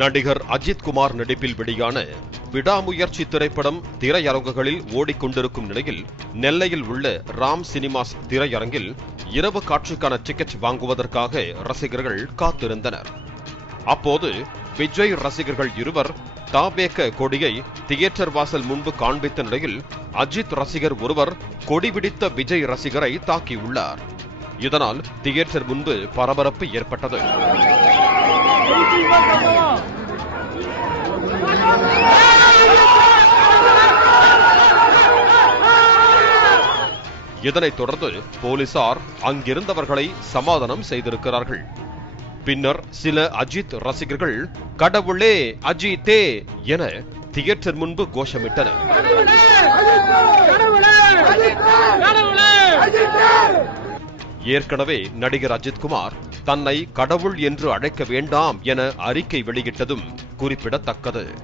நடிகர் அஜித் குமார் நடிப்பில் வெளியான விடாமுயற்சி திரைப்படம் திரையரங்குகளில் ஓடிக்கொண்டிருக்கும் நிலையில் நெல்லையில் உள்ள ராம் சினிமாஸ் திரையரங்கில் இரவு காட்சிக்கான டிக்கெட் வாங்குவதற்காக ரசிகர்கள் காத்திருந்தனர். அப்போது விஜய் ரசிகர்கள் இருவர் தாவேக கொடியை தியேட்டர் வாசல் முன்பு காண்பித்த நிலையில் அஜித் ரசிகர் ஒருவர் கொடி பிடித்த விஜய் ரசிகரை தாக்கியுள்ளார். இதனால் தியேட்டர் முன்பு பரபரப்பு ஏற்பட்டது. இதனைத் தொடர்ந்து போலீசார் அங்கிருந்தவர்களை சமாதானம் செய்திருக்கிறார்கள். பின்னர் சில அஜித் ரசிகர்கள் கடவுளே அஜித்தே என தியேட்டர் முன்பு கோஷமிட்டனர். ஏற்கனவே நடிகர் அஜித் குமார் தன்னை கடவுள் என்று அழைக்க வேண்டாம் என அறிக்கை வெளியிட்டதும் குறிப்பிடத்தக்கது.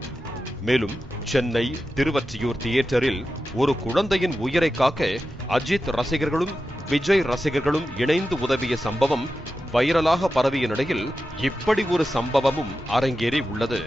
மேலும் சென்னை திருவொற்றியூர் தியேட்டரில் ஒரு குழந்தையின் உயிரை காக்க அஜித் ரசிகர்களும் விஜய் ரசிகர்களும் இணைந்து உதவிய சம்பவம் வைரலாக பரவிய நிலையில் இப்படி ஒரு சம்பவமும் அரங்கேறி உள்ளது.